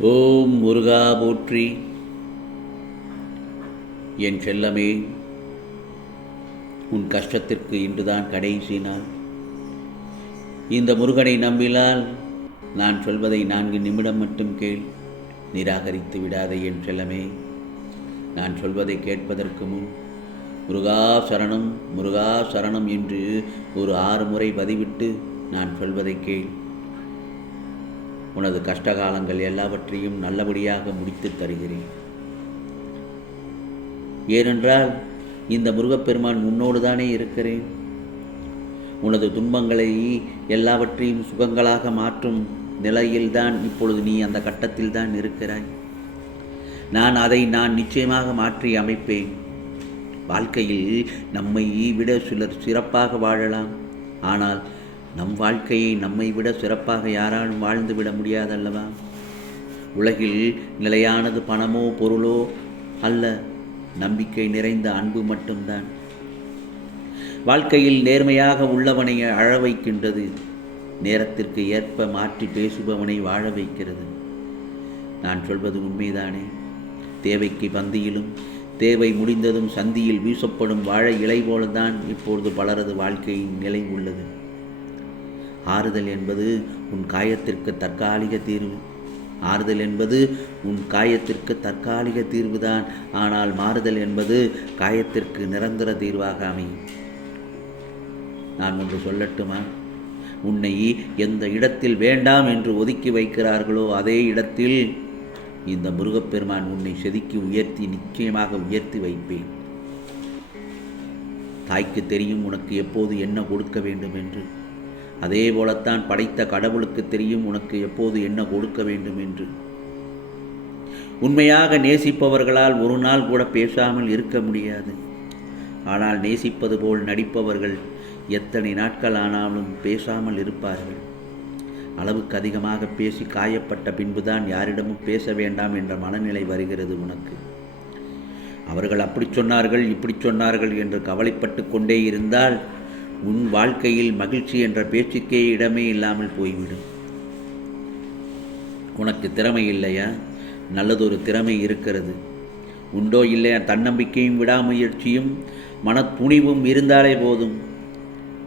ஓம் முருகா போற்றி. என் செல்லமே உன் கஷ்டத்திற்கு இன்றுதான் கடைசி நாள். இந்த முருகனை நம்பினால் நான் சொல்வதை நான்கு நிமிடம் மட்டும் கேள். நிராகரித்து விடாதே என் செல்லமே. நான் சொல்வதை கேட்பதற்கு முன் முருகா சரணம் முருகா சரணம் என்று ஒரு ஆறு முறை பதிவிட்டு நான் சொல்வதை கேள். உனது கஷ்டகாலங்கள் எல்லாவற்றையும் நல்லபடியாக முடித்து தருகிறேன். ஏனென்றால் இந்த முருகப்பெருமான் உன்னோடு தானே இருக்கிறேன். உனது துன்பங்களை எல்லாவற்றையும் சுகங்களாக மாற்றும் நிலையில்தான் இப்பொழுது நீ அந்த கட்டத்தில் தான் இருக்கிறாய். நான் அதை நான் நிச்சயமாக மாற்றி அமைப்பேன். வாழ்க்கையில் நம்மை விட சிலர் சிறப்பாக வாழலாம். ஆனால் நம் வாழ்க்கையை நம்மை விட சிறப்பாக யாராலும் வாழ்ந்து விட முடியாதல்லவா? உலகில் நிலையானது பணமோ பொருளோ அல்ல நம்பிக்கை நிறைந்த அன்பு மட்டும்தான். வாழ்க்கையில் நேர்மையாக உள்ளவனை அழ வைக்கின்றது நேரத்திற்கு ஏற்ப மாற்றி பேசுபவனை வாழ வைக்கிறது. நான் சொல்வது உண்மைதானே? தேவைக்கு பந்தியிலும் தேவை முடிந்ததும் சந்தியில் வீசப்படும் வாழை இலை போலதான் இப்பொழுது பலரது வாழ்க்கையின் நிலை உள்ளது. ஆறுதல் என்பது உன் காயத்திற்கு தற்காலிக தீர்வு. ஆறுதல் என்பது உன் காயத்திற்கு தற்காலிக தீர்வுதான். ஆனால் மாறுதல் என்பது காயத்திற்கு நிரந்தர தீர்வாக அமையும். நான் ஒன்று சொல்லட்டுமா? உன்னை எந்த இடத்தில் வேண்டாம் என்று ஒதுக்கி வைக்கிறார்களோ அதே இடத்தில் இந்த முருகப்பெருமான் உன்னை செதுக்கி உயர்த்தி நிச்சயமாக உயர்த்தி வைப்பேன். தாய்க்கு தெரியும் உனக்கு எப்போது என்ன கொடுக்க வேண்டும் என்று. அதே போலத்தான் படைத்த கடவுளுக்கு தெரியும் உனக்கு எப்போது என்ன கொடுக்க வேண்டும் என்று. உண்மையாக நேசிப்பவர்களால் ஒரு நாள் கூட பேசாமல் இருக்க முடியாது. ஆனால் நேசிப்பது போல் நடிப்பவர்கள் எத்தனை நாட்கள் ஆனாலும் பேசாமல் இருப்பார்கள். அளவுக்கு அதிகமாக பேசி காயப்பட்ட பின்புதான் யாரிடமும் பேச வேண்டாம் என்ற மனநிலை வருகிறது உனக்கு. அவர்கள் அப்படி சொன்னார்கள் இப்படி சொன்னார்கள் என்று கவலைப்பட்டு கொண்டே இருந்தால் உன் வாழ்க்கையில் மகிழ்ச்சி என்ற பேச்சுக்கே இடமே இல்லாமல் போய்விடும். உனக்கு திறமை இல்லையா? நல்லதொரு திறமை இருக்கிறது. உண்டோ இல்லையா? தன்னம்பிக்கையும் விடாமுயற்சியும் மனத்துணிவும் இருந்தாலே போதும்.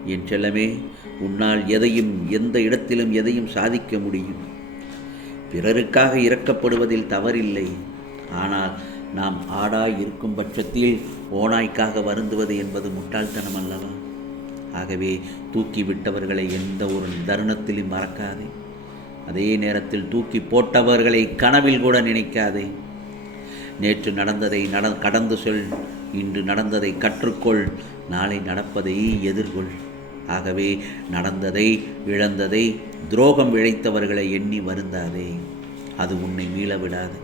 என் செல்லமே உன்னால் எதையும் எந்த இடத்திலும் எதையும் சாதிக்க முடியும். பிறருக்காக இறக்கப்படுவதில் தவறில்லை. ஆனால் நாம் ஆடாய் இருக்கும் பட்சத்தில் ஓனாய்க்காக வருந்துவது என்பது முட்டாள்தனம் அல்லவா ஆகவே தூக்கி விட்டவர்களை எந்த ஒரு தருணத்திலும் மறக்காதே. அதே நேரத்தில் தூக்கி போட்டவர்களை கனவில் கூட நினைக்காதே. நேற்று நடந்ததை நட கடந்து சொல் இன்று நடந்ததை கற்றுக்கொள் நாளை நடப்பதை எதிர்கொள். ஆகவே நடந்ததை இழந்ததை துரோகம் இழைத்தவர்களை எண்ணி வருந்தாதே. அது உன்னை மீள விடாது.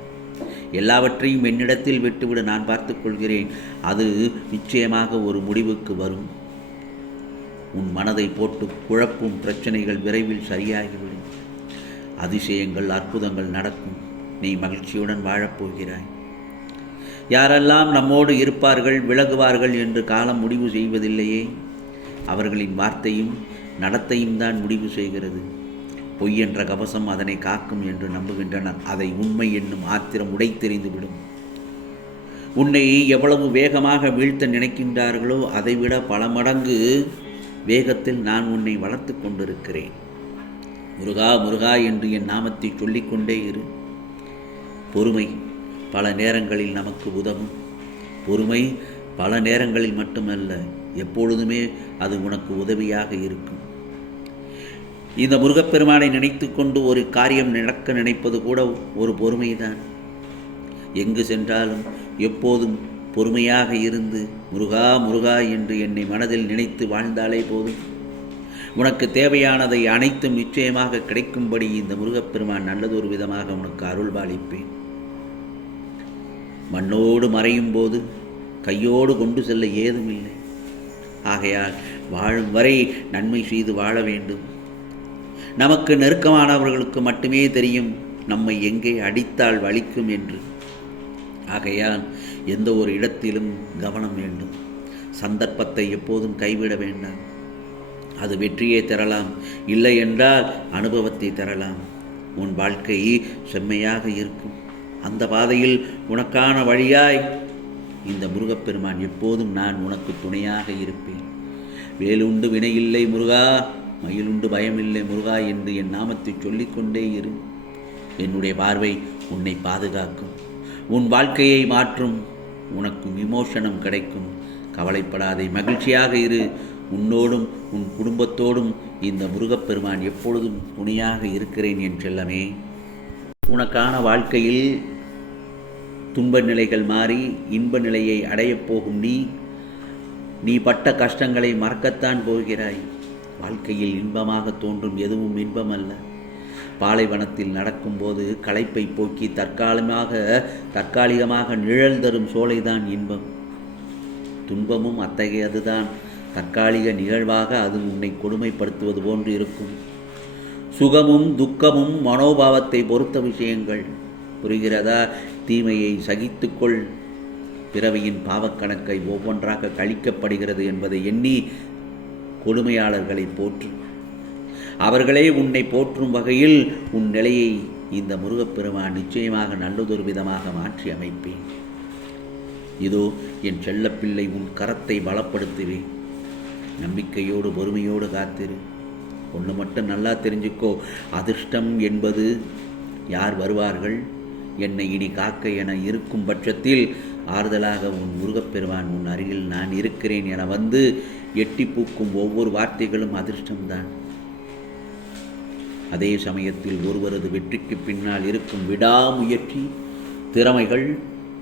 எல்லாவற்றையும் என்னிடத்தில் விட்டுவிட நான் பார்த்து கொள்கிறேன் அது நிச்சயமாக ஒரு முடிவுக்கு வரும். உன் மனதை போட்டு குழப்பும் பிரச்சனைகள் விரைவில் சரியாகிவிடும். அதிசயங்கள் அற்புதங்கள் நடக்கும். நீ மகிழ்ச்சியுடன் வாழப்போகிறாய் யாரெல்லாம் நம்மோடு இருப்பார்கள் விலகுவார்கள் என்று காலம் முடிவு செய்வதில்லையே? அவர்களின் வார்த்தையும் நடத்தையும் தான் முடிவு செய்கிறது. பொய் என்ற கவசம் அதனை காக்கும் என்று நம்புகின்றனர். அதை உண்மை என்னும் ஆத்திரம் உடைத்தெறிந்துவிடும். உன்னை எவ்வளவு வேகமாக வீழ்த்த நினைக்கின்றார்களோ அதைவிட பல மடங்கு வேகத்தில் நான் உன்னை வளர்த்து கொண்டிருக்கிறேன். முருகா முருகா என்று என் நாமத்தை சொல்லிக்கொண்டே இரு. பொறுமை பல நேரங்களில் நமக்கு உதவும். பொறுமை பல நேரங்களில் மட்டுமல்ல எப்பொழுதுமே அது உனக்கு உதவியாக இருக்கும். இந்த முருகப்பெருமானை நினைத்து கொண்டு ஒரு காரியம் நடக்க நினைப்பது கூட ஒரு பொறுமைதான். எங்கு சென்றாலும் எப்போதும் பொறுமையாக இருந்து முருகா முருகா என்று என்னை மனதில் நினைத்து வாழ்ந்தாலே போதும். உனக்கு தேவையானதை அனைத்தும் நிச்சயமாக கிடைக்கும்படி இந்த முருகப்பெருமான் நல்லதொரு விதமாக உனக்கு அருள்பாலிப்பேன். மண்ணோடு மறையும் போது கையோடு கொண்டு செல்ல ஏதுமில்லை. ஆகையால் வாழும் வரை நன்மை செய்து வாழ வேண்டும். நமக்கு நெருக்கமானவர்களுக்கு மட்டுமே தெரியும் நம்மை எங்கே அடித்தால் வலிக்கும் என்று. ஆகையால் எந்த ஒரு இடத்திலும் கவனம் வேண்டும். சந்தர்ப்பத்தை எப்போதும் கைவிட வேண்டாம். அது வெற்றியை தரலாம். இல்லை என்றால் அனுபவத்தை தரலாம். உன் வாழ்க்கை செம்மையாக இருக்கும். அந்த பாதையில் உனக்கான வழியாய் இந்த முருகப்பெருமான் எப்போதும் நான் உனக்கு துணையாக இருப்பேன். வேலுண்டு வினையில்லை முருகா மயிலுண்டு பயமில்லை முருகா என்று என் நாமத்தை சொல்லிக்கொண்டே இரு. என்னுடைய பார்வை உன்னை பாதுகாக்கும். உன் வாழ்க்கையை மாற்றும். உனக்கு விமோசனம் கிடைக்கும். கவலைப்படாதே மகிழ்ச்சியாக இரு. உன்னோடும் உன் குடும்பத்தோடும் இந்த முருகப்பெருமான் எப்பொழுதும் துணையாக இருக்கிறேன் என் செல்லமே. உனக்கான வாழ்க்கையில் துன்ப நிலைகள் மாறி இன்ப நிலையை அடையப் போகும் நீ நீ பட்ட கஷ்டங்களை மறக்கத்தான் போகிறாய். வாழ்க்கையில் இன்பமாக தோன்றும் எதுவும் இன்பமல்ல. பாலைவனத்தில் நடக்கும்போது களைப்பை போக்கி தற்காலிகமாக தற்காலிகமாக நிழல் தரும் சோலைதான் இன்பம். துன்பமும் அத்தகையதுதான் தற்காலிக நிகழ்வாக அது உன்னை கொடுமைப்படுத்துவது போன்று இருக்கும். சுகமும் துக்கமும் மனோபாவத்தை பொறுத்த விஷயங்கள். புரிகிறதா? தீமையை சகித்துக்கொள். பிறவியின் பாவக்கணக்கை ஒவ்வொன்றாக கழிக்கப்படுகிறது என்பதை எண்ணி கொடுமையாளர்களை போற்று. அவர்களே உன்னை போற்றும் வகையில் உன் நிலையை இந்த முருகப்பெருமான் நிச்சயமாக நல்லதொரு விதமாக மாற்றி அமைப்பேன். இதோ என் செல்லப்பிள்ளை உன் கரத்தை பலப்படுத்துவேன் நம்பிக்கையோடு பொறுமையோடு காத்திரு. ஒன்று மட்டும் நல்லா தெரிஞ்சுக்கோ. அதிர்ஷ்டம் என்பது யார் வருவார்கள்? என்னை இனி காக்க என இருக்கும் பட்சத்தில் ஆறுதலாக உன் முருகப்பெருமான் உன் அருகில் நான் இருக்கிறேன் என வந்து எட்டி பூக்கும் ஒவ்வொரு வார்த்தைகளும் அதிர்ஷ்டம்தான். அதே சமயத்தில் ஒருவரது வெற்றிக்கு பின்னால் இருக்கும் விடாமுயற்சி திறமைகள்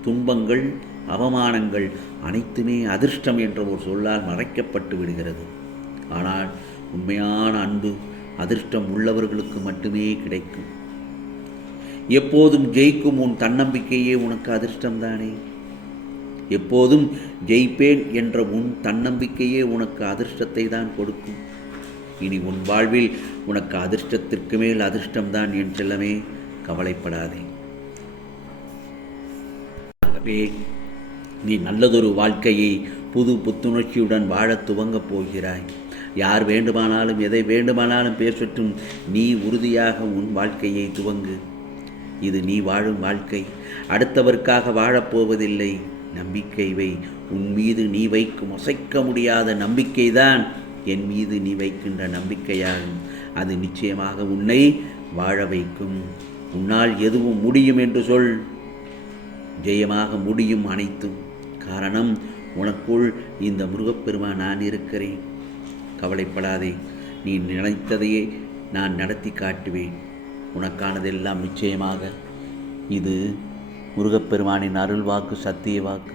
துன்பங்கள் அவமானங்கள் அனைத்துமே அதிர்ஷ்டம் என்ற ஒரு சொல்லால் மறைக்கப்பட்டு விடுகிறது. ஆனால் உண்மையான அன்பு அதிர்ஷ்டம் உள்ளவர்களுக்கு மட்டுமே கிடைக்கும். எப்போதும் ஜெயிக்கும் உன் தன்னம்பிக்கையே உனக்கு அதிர்ஷ்டம்தானே? எப்போதும் ஜெயிப்பேன் என்ற உன் தன்னம்பிக்கையே உனக்கு அதிர்ஷ்டத்தை தான் கொடுக்கும். இனி உன் வாழ்வில் உனக்கு அதிர்ஷ்டத்திற்கு மேல் அதிர்ஷ்டம்தான் என் செல்லமே. கவலைப்படாதே. ஆகவே நீ நல்லதொரு வாழ்க்கையை புது புத்துணர்ச்சியுடன் வாழத் துவங்கப் போகிறாய். யார் வேண்டுமானாலும் எதை வேண்டுமானாலும் பேசட்டும். நீ உறுதியாக உன் வாழ்க்கையை துவங்கு. இது நீ வாழும் வாழ்க்கை. அடுத்தவருக்காக வாழப்போவதில்லை நம்பிக்கை வை. உன் மீது நீ வைக்கும் அசைக்க முடியாத நம்பிக்கைதான் என் மீது நீ வைக்கின்ற நம்பிக்கையாகும் அது நிச்சயமாக உன்னை வாழ வைக்கும். உன்னால் எதுவும் முடியும் என்று சொல். ஜெயமாக முடியும் அனைத்தும். காரணம் உனக்குள் இந்த முருகப்பெருமான் நான் இருக்கிறேன். கவலைப்படாதே நீ நினைத்ததையே நான் நடத்தி காட்டுவேன். உனக்கானதெல்லாம் நிச்சயமாக. இது முருகப்பெருமானின் அருள் வாக்கு சத்திய வாக்கு.